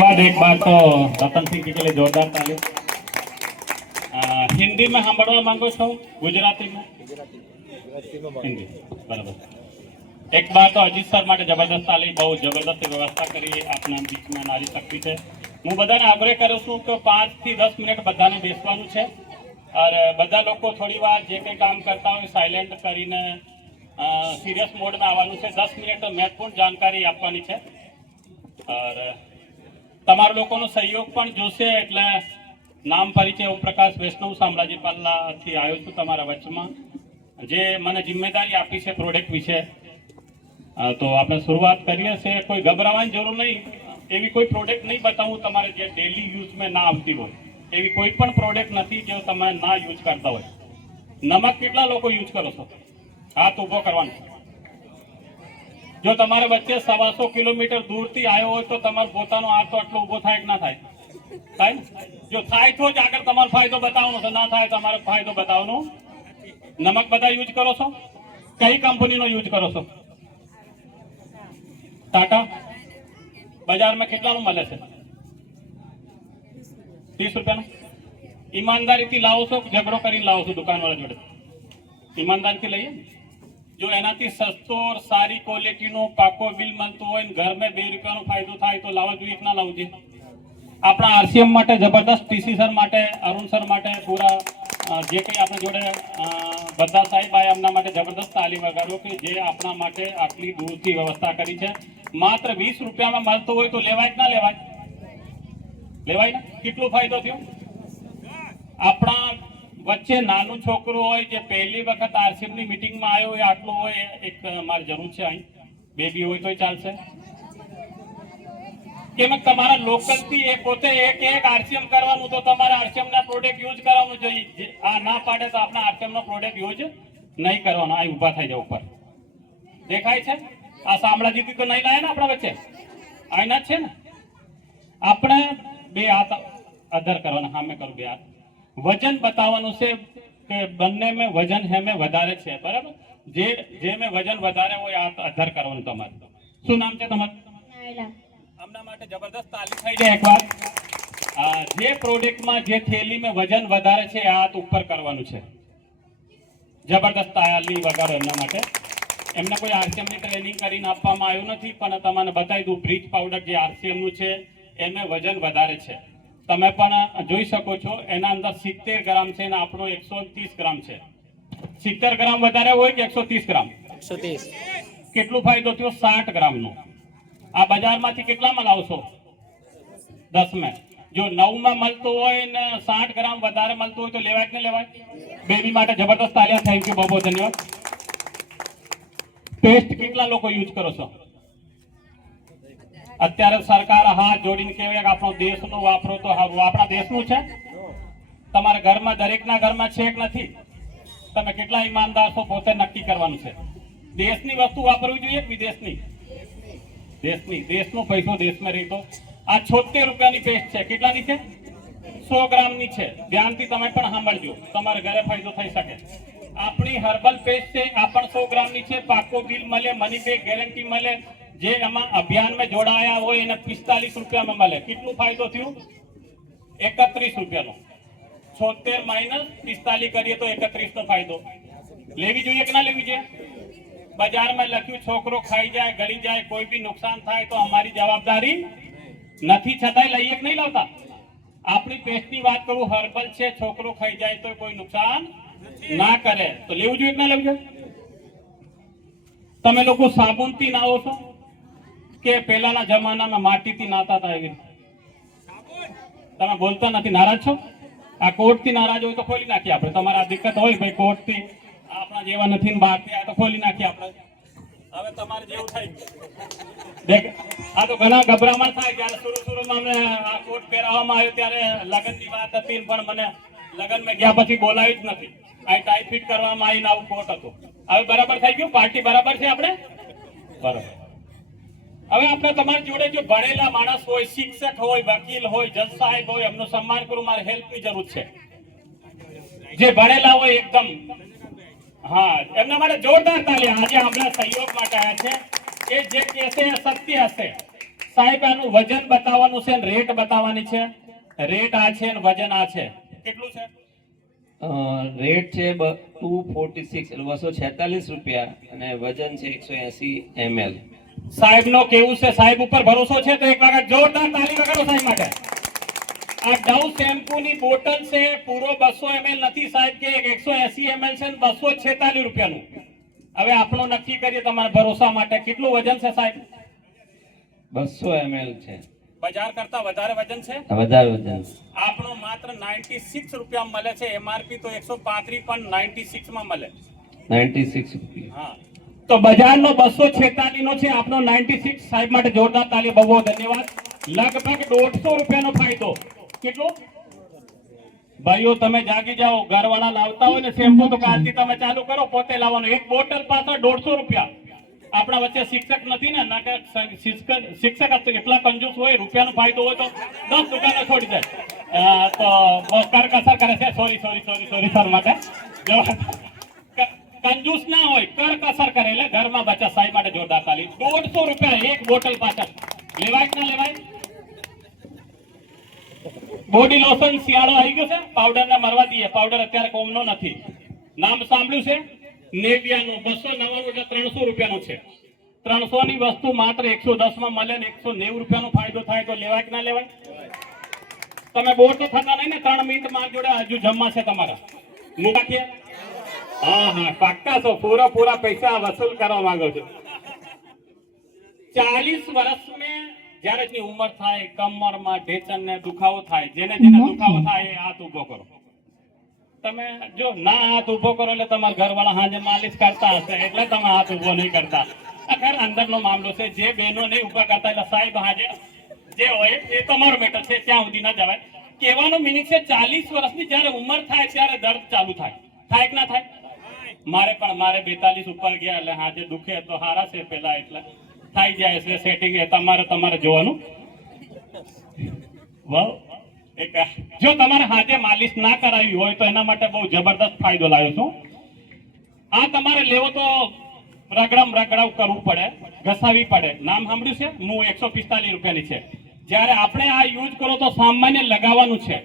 बाद एक बार तो रतन सिंह के लिए जोरदार ताली। हिंदी में सांभळवा માંગો છો गुजराती में हिंदी बराबर। एक बार तो अजीत सर માટે જબરદસ્ત તાલી, બહુ જબરદસ્ત વ્યવસ્થા કરી આપના બીચમાં નારી શક્તિ છે। હું બધાને આગ્રહ કરું છું કે 5 થી 10 મિનિટ બધાને બેસવાનું છે और બધા લોકો થોડી વાર જે કંઈ કામ કરતા હોય સાયલેન્ટ કરીને સિરિયસ મોડમાં આવવાનું છે। 10 મિનિટ મહત્વપૂર્ણ જાણકારી આપવાની છે और તમારા લોકોનો સહયોગ પણ જોશે। એટલે નામ પરિચય ઓમપ્રકાશ વૈષ્ણવ શામળાજી પાલ્લાથી આવ્યો છું તમારા વચમાં, જે મને જિમ્મેદારી આપી છે પ્રોડક્ટ વિશે। તો આપણે શરૂઆત કરીએ છીએ। કોઈ ગભરાવાની જરૂર નહીં, એવી કોઈ પ્રોડક્ટ નહીં બતાવું તમારે જે ડેલી યુઝમાં ના આવતી હોય, એવી કોઈ પણ પ્રોડક્ટ નથી જે તમે ના યુઝ કરતા હોય। નમક કેટલા લોકો યુઝ કરો છો? હાથ ઊભો કરવાનો। જો તમારે વચ્ચે 125 કિલોમીટર દૂરથી આવ્યો હોય તો તમારો પોતાનો હાથ તો આટલો ઊભો થાય કે ના થાય? થાય ને? જો થાય તો જ આગળ તમારો ફાયદો બતાવવાનો છે, ના થાય તમારો ફાયદો બતાવવાનો। નમક બધા યુઝ કરો છો? કઈ કંપનીનો યુઝ કરો છો? टाटा। बाजार में कितना મળે છે? 30 રૂપિયાનો। ईमानदारीથી લાવો છો કે ઝઘડો કરીને લાવો છો દુકાનવાળા જોડે? ईमानदारीથી લઈએ। जो એનાથી સસ્તો और સારી ક્વોલિટીનો પાકો બિલ મળતો હોય ને ઘર में 2 રૂપિયાનો ફાયદો થાય તો લાવવા જોઈએ કે ના લાવવું જોઈએ? આપણા આરસીએમ માટે જબરદસ્ત, ટીસી સર માટે, અરુણ સર માટે, પૂરા જે કંઈ આપણે જોડે બધા સાહેબ આયા એમના માટે જબરદસ્ત તાલી વગાડો કે જે આપણા માટે આટલી દૂરથી વ્યવસ્થા કરી છે। માત્ર 20 રૂપિયામાં મળતો હોય તો લેવાય કે ના લેવાય? લેવાય ને? કેટલો ફાયદો થયો? આપણા વચ્ચે નાનું છોકરો હોય જે પહેલી વખત આરસીએમની મીટિંગમાં આવ્યો હોય, આટલો હોય, એક મારી જરૂર છે અહીં બેબી હોય તોય ચાલશે કેમ? તમારા લોકલથી એ પોતે એક આરસીએમ કરવાનું તો તમારે આરસીએમના પ્રોડક્ટ યુઝ કરવાનું જોઈએ। આ ના પાડે તો આપણા આરસીએમનો પ્રોડક્ટ યુઝ નહીં કરવાનો। આ ઊભા થઈ જાવ ઉપર, દેખાય છે? આ શામળાજીથી તો નહીં લાયા ને આપણા વચ્ચે, આઈના જ છે ને? આપણે 2 હાથ અધર કરવાના, સામે કરો 2 હાથ, વજન બતાવવાનું છે કે બંને में વજન હે में વધારે છે, બરાબર? જે में વજન વધારે હોય હાથ અધર કરવાનું તમારે। શું નામ છે તમારું? આમના માટે જબરદસ્ત તાલી થઈ જાય એકવાર। જે પ્રોડક્ટમાં જે થેલીમાં વજન વધારે છે હાથ ઉપર કરવાનું છે। જબરદસ્ત તાલી વગાડો એમના માટે। એમને કોઈ આરસીએમની ટ્રેનિંગ કરીને આપવામાં આવ્યું નથી, પણ તમને બતાવી દઉં બ્રીચ પાવડર જે આરસીએમનું છે એમાં વજન વધારે છે। તમે પણ જોઈ શકો છો એના અંદર 70 ગ્રામ છે અને આપણો 130 ગ્રામ છે। 70 ગ્રામ વધારે હોય કે 130 ગ્રામ? 130। કેટલો ફાયદો થયો? 60 ગ્રામનો। આ બજારમાંથી કેટલામાં લાવશો? 10 માં। જો 9 માં મળતો હોય ને 60 ગ્રામ વધારે મળતો હોય તો લેવાય કે ન લેવાય? બેબી માટે જબરદસ્ત તાલિયા। થેન્ક યુ, બહુ બહુ ધન્યવાદ। પેસ્ટ કેટલા લોકો યુઝ કરો છો? અત્યારે સરકાર હાથ જોડીને કહેવાય કે આપણો દેશનો વાપરો તો સારું। આપણા દેશનું છે? તમારા ઘરમાં દરેકના ઘરમાં છે કે નથી? તમે કેટલા ઈમાનદાર છો પોતે નક્કી કરવાનું છે। દેશની વસ્તુ વાપરવી જોઈએ કે વિદેશની? દેશની। દેશનો પૈસો દેશમાં રહી તો આ 76 રૂપિયાની પેસ્ટ છે। કેટલાની છે? 100 ગ્રામની છે। ધ્યાનથી તમે પણ સાંભળજો, તમારા ઘરે ફાયદો થઈ શકે। આપણી હર્બલ પેસ્ટ છે, આ પણ 100 ગ્રામની છે। પાકો બિલ મળે, મની બેક ગેરંટી મળે। જે એમાં અભિયાનમાં જોડાયા હોય એને 45 રૂપિયામાં મળે। કેટલો ફાયદો થયો? 31 રૂપિયાનો। 76 માઇનસ 45 કરીએ તો 31 નો ફાયદો। લેવી જોઈએ કે ના લેવી જોઈએ? બજારમાં લખ્યું છોકરો ખાઈ જાય, ગળી જાય, કોઈ બી નુકસાન થાય તો અમારી જવાબદારી નથી, છતાંય લઈએ કે નહીં લાવતા? આપણી પેસ્ટની વાત કરું, હર્બલ છે, છોકરો ખાઈ જાય તો કોઈ નુકસાન ના કરે તો લેવું જોઈએ કે ના લેવું જોઈએ? તમે લોકો સાબુનથી નાવો છો કે પહેલાના જમાનામાં માટીથી નાતા હતા એવી? તમે બોલતા નથી, નારાજ છો? આ કોર્ટથી નારાજ હોય તો ખોલી નાખીએ આપણે। તમારે આ દિક્કત હોય ભાઈ કોર્ટથી આપણા જેવા નથી ને બહારથી આ તો ખોલી નાખીએ આપણે। હવે તમારે જેવું થાય દેખ, આ તો ઘણા ગભરામણ થાય। જ્યારે શરૂમાં અમને આ કોટ પહેરાવવામાં આવ્યો ત્યારે લગ્નની વાત હતી, પણ મને લગ્નમાં ગયા પછી બોલાવી જ નથી। આ ટાઈ ફિટ કરવામાં આવીને આવું કોટ હતું। હવે બરાબર થઈ ગયું? પાર્ટી બરાબર છે આપણે? બરાબર। હવે આપણે તમારી જોડે જો ભણેલા માણસ હોય, શિક્ષક હોય, વકીલ હોય, જજ સાહેબ હોય, એમનું સન્માન કરું। મારે હેલ્પની જરૂર છે। જે ભણેલા હોય એકદમ, હા, એમના માટે જોરદાર તાલી। આજે હમણાં સહયોગ માટે આવ્યા છે। એ જે કહેશે સત્ય હશે। સાહેબ આનું વજન બતાવવાનું છે, રેટ બતાવવાની છે. રેટ આ છે ને વજન આ છે. કેટલું છે? રેટ છે 246 એટલે 246 રૂપિયા અને વજન છે 180 ml. સાહેબ નો કેવું છે, સાહેબ ઉપર ભરોસો છે તો એક વખત જોરદાર તાળી વગાડો સાહેબ માટે. આ ડવ શેમ્પુ ની બોટલ છે, પૂરો 200 ml નથી સાહેબ, કે 180 ml છે, 246 રૂપિયાનું. હવે આપણું નક્કી કરીએ તમારા ભરોસા માટે, કેટલું વજન છે સાહેબ? 200 ml છે. બજાર કરતા વધારે વજન છે. વધારે વજન. આપણો માત્ર 96 રૂપિયા મળે છે, એમઆરપી તો 135 પણ 96 માં મળે. 96 રૂપિયા. હા, તો બજારનો 246 નો છે, આપણો 96. સાહેબ માટે જોરદાર તાળી, બહુ બહુ ધન્યવાદ. લગભગ 150 રૂપિયાનો ફાયદો. કેટલો? ભાઈઓ તમે જાગી જાઓ, ઘરવાળા લાવતા હોય ને શેમ્પુ તો કાલથી તમે ચાલુ કરો, પોતે લાવવાનું. એક બોટલ પાછળ 150 રૂપિયા. આપણા વચ્ચે શિક્ષક નથી ને, ના કે શિક્ષક એટલા કંજૂસ હોય, રૂપિયાનો ફાયદો હોય તો 10 દુકાનો છોડી દે. તો કરકસર કરે છે. સોરી સર માટે કંજૂસ ના હોય, કરકસર કરે એટલે ઘરમાં બચત. સાહેબ માટે જોરદાર તાળી. 150 રૂપિયા એક બોટલ પાછળ. લેવાય કે ના લેવાય? બોડી લોશન શિયાળો આવી ગયો છે, પાવડર ને મરવા દઈએ. પાવડર અત્યારે કોમનો નથી. નામ સાંભળ્યું છે? નેવિયાનું 299 એટલે 300 રૂપિયાનું છે. 300 ની વસ્તુ માત્ર 110 માં મળે ને 190 રૂપિયાનો ફાયદો થાય તો લેવાય કે ના લેવાય? તમે બોર તો થતા નહીં ને? 3 મિનિટ માર જોડે હજુ જમવા છે તમારા. મૂકીએ? હા, પાક્કા છો, પૂરા પૈસા વસૂલ કરવા માંગો છો. 40 વર્ષ में જ્યારે એની ઉંમર થાય, કમરમાં ઢેચણને દુખાવો થાય, જેને દુખાવો થાય એ હાથ ઉભો કરો. તમે જો ના હાથ ઉભો કરો એટલે તમારા ઘરવાળા હાજે માલિશ કરતા હશે એટલે તમે હાથ ઉભો નહીં કરતા. આખર અંદરનો મામલો છે. જે બહેનો નહીં ઉભા કરતા એટલે સાહેબ હાજે જે હોય એ તમારો મેટર છે, ત્યાં સુધી ના જવાય. કહેવાનો મિનિંગ છે 40 વર્ષની જ્યારે ઉંમર થાય ત્યારે દર્દ ચાલુ થાય. થાય કે ના થાય? મારે 42 ઉપર ગયા એટલે હાજે દુખે તો હારા છે પેલા, એટલે થઈ જાય છે સેટિંગ. એ તમારે જોવાનું. વાહ, જો તમારે હાથે માલિશ ના કરાવી હોય તો એના માટે બહુ જબરદસ્ત ફાયદો લાવ્યો છું. આ તમારે લેવો તો રગડાવ કરવું પડે, ઘસાવી પડે. નામ સાંભળ્યું છે? હું 145 રૂપિયાની છે. જ્યારે આપણે આ યુઝ કરો તો સામાન્ય લગાવવાનું છે,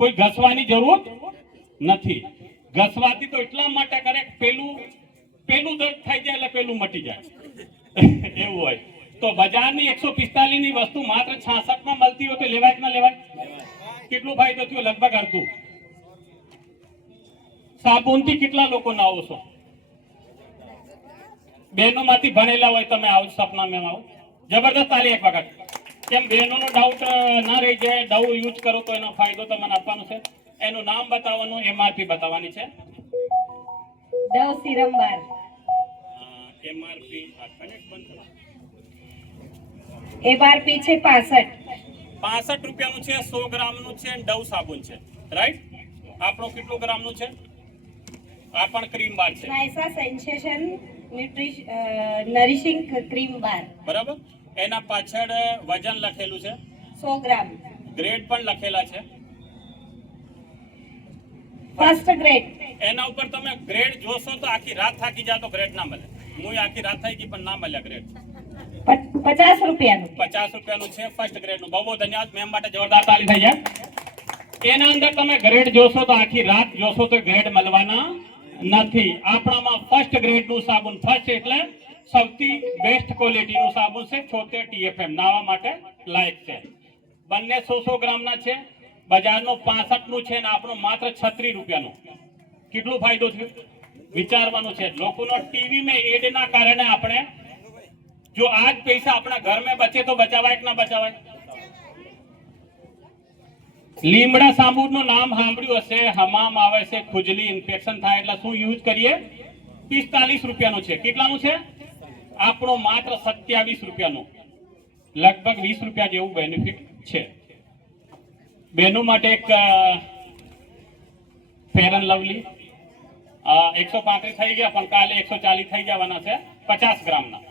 કોઈ ઘસવાની જરૂર નથી. ઘસવાથી તો એટલા માટે કરે પેલું દર્દ થઈ જાય એટલે પેલું મટી જાય એવું હોય. તો બજારની 145 ની વસ્તુ માત્ર 66 માં મળતી હોય તો લેવાય કે ના લેવાય? કેટલું ફાયદો થયો? લગભગ અડધું. સાબુનથી કેટલા લોકો નાવો છો? બહેનો માંથી ભણેલા હોય તમે આવો સપના મેં આવો. જબરદસ્ત તાળી એક વખત. કેમ બહેનોનો ડાઉટ ના રહી જાય? ડવ યુઝ કરો તો એનો ફાયદો તમને આપવાનો છે. એનું નામ બતાવવાનું, એમઆરપી બતાવવાની છે. ડવ સીરમ બાર. એમઆરપી એમઆરપી છે 65 રૂપિયાનું છે. 100 ગ્રામનું છે. ડવ સાબુન છે, રાઈટ? આપણો કેટલું ગ્રામનું છે? આ પણ ક્રીમ બાર છે. નાઇસા સેન્સેશન નરિશિંગ ક્રીમ બાર. બરાબર. એના પાછળ વજન લખેલું છે, 100 ગ્રામ. ગ્રેડ પણ લખેલા છે. First grade. એના ઉપર તમે ગ્રેડ જોશો તો આખી રાત થાકી જાય તો ગ્રેડ ના મળે. હું આખી રાત થઈ ગઈ પણ ના મળ્યા ગ્રેડ. 50 રૂપિયાનું. 50 રૂપિયાનું છે ફર્સ્ટ ગ્રેડનું. બહુ ધન્યવાદ. મેમ માટે જોરદાર તાળી થઈ જાય. એના અંદર તમે ગ્રેડ જોશો તો આખી રાત જોશો તો ગ્રેડ મળવાના નથી. આપણામાં ફર્સ્ટ ગ્રેડનું સાબુન, ફર્સ્ટ એટલે સૌથી બેસ્ટ ક્વોલિટીનું સાબુન છે. 76 TFM નાવા માટે લાયક છે. બંને 100 ગ્રામના છે. બજારનો 65 નું છે ને આપણું માત્ર 36 રૂપિયાનું. કેટલું ફાયદો થયો વિચારવાનું છે. લોકોનો ટીવી માં એડ ના કારણે આપણે જો આજ પૈસા આપણા ઘર में બચે તો બચાવાય કે ના બચાવાય? લીમડા સાબુનું નામ સાંભળ્યું હશે. હમામ આવે છે, ખુજલી ઇન્ફેક્શન થાય એટલે શું યુઝ કરીએ? 45 રૂપિયાનું છે. કેટલાનું છે? આપણું માત્ર 27 રૂપિયાનું. લગભગ 20 રૂપિયા જેવું બેનિફિટ છે. બહેનો માટે એક ફેર એન્ડ લવલી 135 થઈ ગયા પણ કાલે 140 થઈ જવાના છે. 50 ગ્રામના.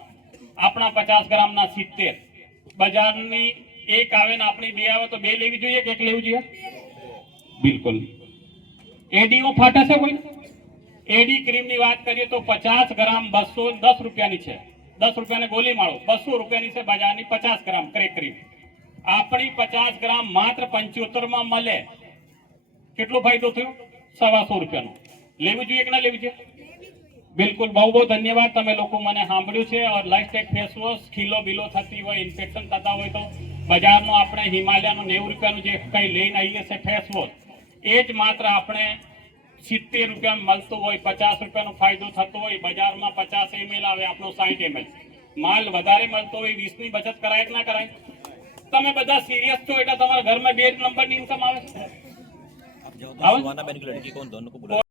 આપણા 50 ગ્રામના 70. બજારની એક આવે ને આપણી બે આવે તો બે લેવી જોઈએ કે એક લેવી જોઈએ? બિલકુલ. એડીઓ ફાટે છે કોઈ? એડી ક્રીમની વાત કરીએ તો 50 ગ્રામ 210 રૂપિયાની છે. ₹10 ગોલી માળો, ₹200 છે બજારની 50 ગ્રામ ક્રેક ક્રીમ. આપણી 50 ગ્રામ માત્ર 75 માં મળે. કેટલો ફાયદો થયો? ₹125. લેવું જોઈએ કે ના લેવું જોઈએ? બિલકુલ. બહુ બહુ ધન્યવાદ. તમે લોકો મને સાંભળ્યું છે. और લાઈફટેક ફેસ વોશ ખીલો બીલો થતી હોય, ઇન્ફેક્શન થતા હોય તો બજારનો આપણે હિમાલયાનું ₹90 જે કઈ લઈને આવીએ છે ફેસ વોશ, એ જ માત્ર આપણે ₹70 મળતું હોય, ₹50 ફાયદો થતો હોય. બજારમાં 50 ml આવે, આપણો 60 ml માલ વધારે મળતો હોય. 20 ની બચત કરાય કે ના કરાય? તમે બધા સિરિયસ છો એટલે તમારા ઘરમાં 2 નંબરની ઇન્કમ આવે છે. आप जाओ तो सुहाना बहन की लड़की कौन दोनों को बुला